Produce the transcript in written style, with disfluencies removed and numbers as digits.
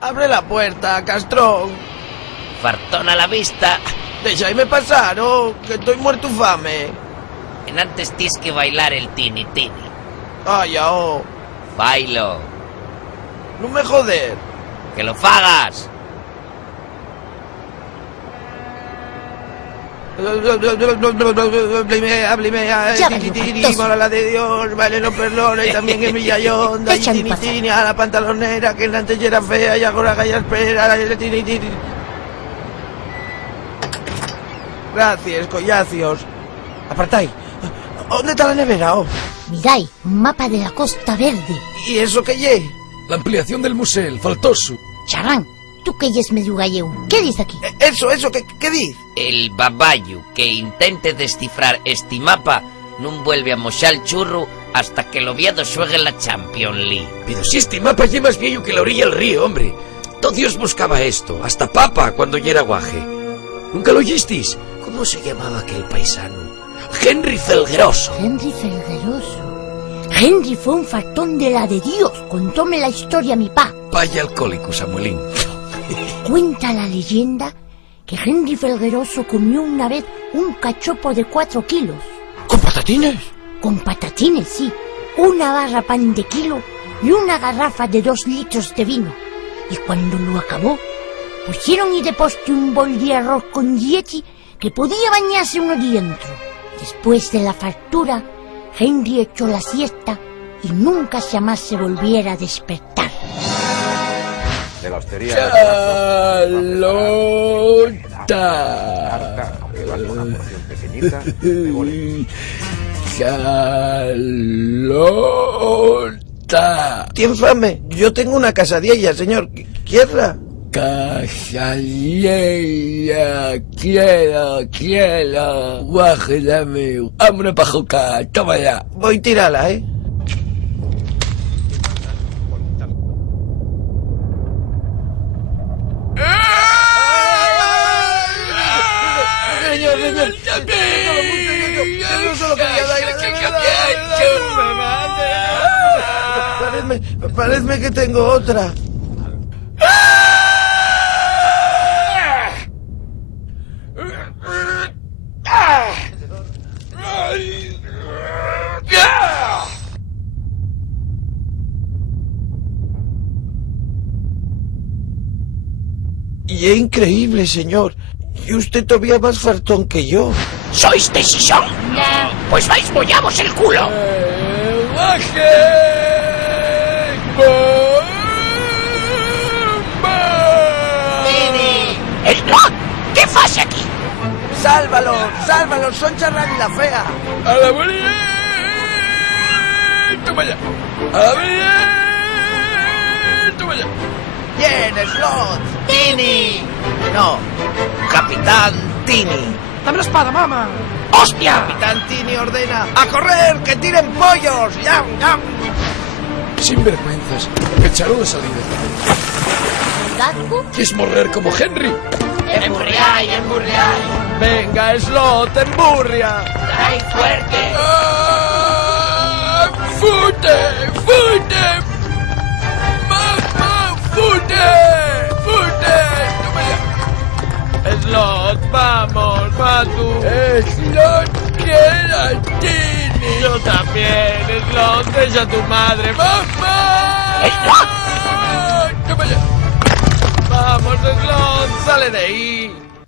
Abre la puerta, castrón. Fartón a la vista. Deixaime pasar, que estoy muerto fame. En antes tienes que bailar el tini tini. Ay, Bailo. non me joder. Que lo fagas. Hábleme, mola la de Dios, vale los perlones y también en Villayón, da tini tini a la pantalonera que antes era fea y ahora ya espera, tini tini. Gracias, collacios. Apartai. ¿Dónde está la nevera, Mirai, un mapa de la Costa Verde. ¿Y eso qué lle? La ampliación del museo, faltoso. Charán, tú que yes medio gallego, ¿qué dices aquí? Eso, ¿qué dices? El babayu que intente descifrar este mapa non vuelve a moxar el churro hasta que el Oviedo juegue la Champions League. Pero si este mapa es más viejo que la orilla del río, hombre. Todo Dios buscaba esto, hasta Papa cuando ya era guaje. ¿Nunca lo oísteis? ¿Cómo se llamaba aquel paisano? Henry Felgueroso. Henry Felgueroso. Henry fue un fartón de la de Dios. Contóme la historia mi pa. Vaya alcohólico, Samuelín. Cuenta la leyenda que Henry Felgueroso comió una vez un cachopo de 4 kilos. ¿Con patatines? Con patatines, sí. Una barra pan de kilo y una garrafa de 2 litros de vino. Y cuando lo acabó, pusieron y de poste un bol de arroz con yeti que podía bañarse uno dentro. Después de la fartura, Henry echó la siesta y nunca jamás se volviera a despertar. De la hostería Charlota. aunque va con una porción pequeñita de boletos. Charlota. ¿Tienes fame? Yo tengo una casadilla, señor. ¿Quiera? Casalleya, quiero, guaje, dame, vámonos pa' jugar, toma ya. Voy a tirarla, Señor, yo solo quería Parece que tengo otra. Y es increíble, señor. Y usted todavía más fartón que yo. ¿Sois de Sison? No. Pues vais mollamos el culo. ¡Slot! ¿Qué pasa aquí? ¡Sálvalo! ¡Son Charrán y la fea! ¡A la bolilla! ¡Toma ya! ¡A la bolilla! ¡Toma ya! ¡Bien, Slot! ¡Tini! No, Capitán Tini. ¡Dame la espada, mamá! ¡Hostia! Capitán Tini ordena ¡a correr! ¡Que tiren pollos! ¡Yam, yam! Sin vergüenzas, echarlo de salida. ¿Gato? ¿Quieres morrer como Henry? ¡Emburriay! ¡Venga, Slot, emburria! ¡Ay, fuerte! ¡Fute! ¡Mamá, fute! ¡Toma ya! Slot, vamos, Matu. ¡Slot quiere a Tini! Yo también, Slot, deja a tu madre. ¡Mamá! ¡Slot! ¡Toma ya! Vamos, Slot, sale de ahí.